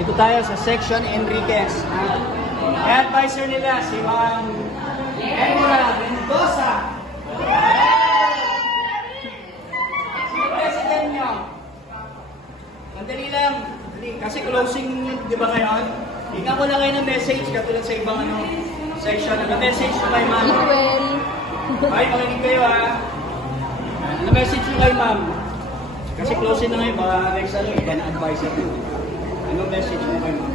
Dito tayo sa Section Enriquez. May advisor nila si Ma'am Emerald Mendoza. Sino president niyo? Madali lang. Kasi closing, di ba ngayon? Hinggan ko lang kayo ng message katulad sa ibang section. Nag-message ko kay Ma'am. Ay, makinig kayo ha. Nag-message ko kay Ma'am. Kasi closing na ngayon, baka next iba na advisor ko. Anong message mo kay Ma'am?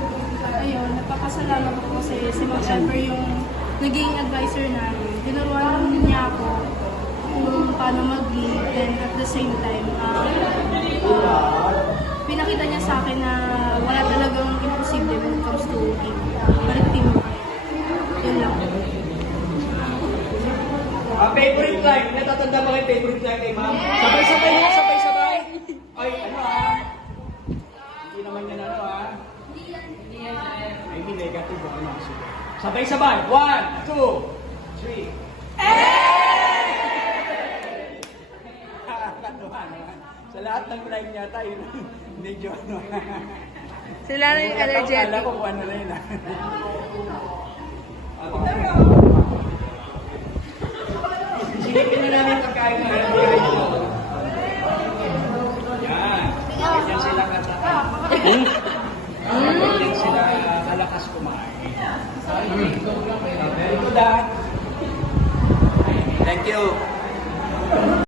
Ayun, napapasalamat ko kasi si Ma'am Elmer yung naging advisor namin. Tinuruan niya ako kung paano mag-lead and at the same time, pinakita niya sa akin na wala talagang imposible when it comes to team. Balik team mo. Yun lang. Favorite line. Natatanda ba kayo favorite line kay Ma'am? Sabay-sabay ha, sabay-sabay. Ay, ano ha? Hindi naman yan ano ha? I mean, negative o ano. Sabay-sabay. 1, 2, 3. Sa lahat ng line yata, yun, medyo ano. Sila na yung energetic. Kala ko kung ano na yun ha. Silipin na namin pagkain na yan. Yan. Yan sila kata.